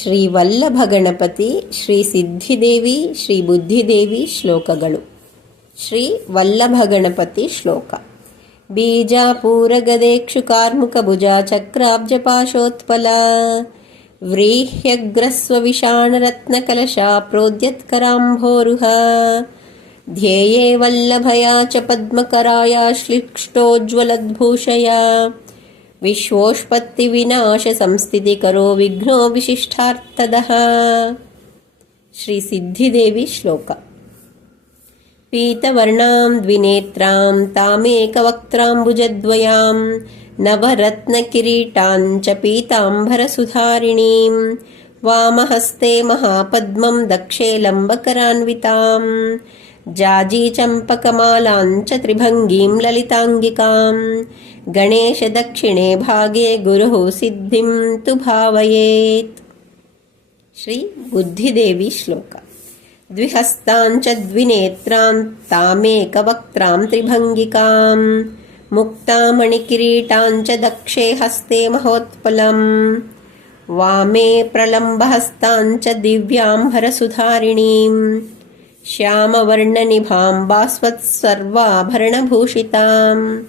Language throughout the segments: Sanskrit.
ಶ್ರೀವಲ್ಲಭಗಣಪತಿ ಶ್ರೀ ಸಿದ್ಧಿದೇವಿ ಶ್ರೀ श्रीवल्लभगणपति श्रीसिद्धिदेवी श्रीबुद्धिदेवी श्लोकगलु श्रीवल्लभगणपतिश्लोक बीजापूरगदेक्षु कार्मुकभुजा चक्राब्जपाशोत्पल व्रीह्यग्रस्वविषाणरत्नकलशा प्रोद्यत्कराम्भोरुहा ध्येये वल्लभया च पद्मकराया श्लिष्टोज्ज्वलद्भूषया. विश्वोष्पत्तिविनाशसंस्थितिकरो विघ्नो विशिष्टार्थदः श्रीसिद्धिदेवी श्लोक पीतवर्णां द्विनेत्रां तामेकवक्त्राम्बुजद्वयां नवरत्नकिरीटां च पीताम्बरसुधारिणीं वामहस्ते महापद्मं दक्षे लम्बकरान्विताम् जाजीचम्पकमालां च त्रिभङ्गीं ललिताङ्गिकां गणेशदक्षिणे भागे गुरुः सिद्धिं तु भावयेत्। श्रीबुद्धिदेवी श्लोक। द्विहस्तां च द्विनेत्रां तामेकवक्त्रां त्रिभङ्गिकां मुक्तामणिकिरीटां च दक्षे हस्ते महोत्पलम्। वामे प्रलम्बहस्तां च दिव्याम्भरसुधारिणीं श्यामवर्णनिभां बास्वत्सर्वाभरणभूषितां।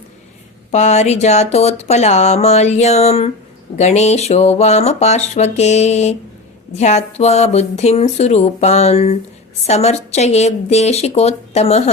पारिजातोत्पलामाल्यां गणेशो वामपार्श्वके। ध्यात्वा बुद्धिं सुरूपान् समर्चयेद्देशिकोत्तमः।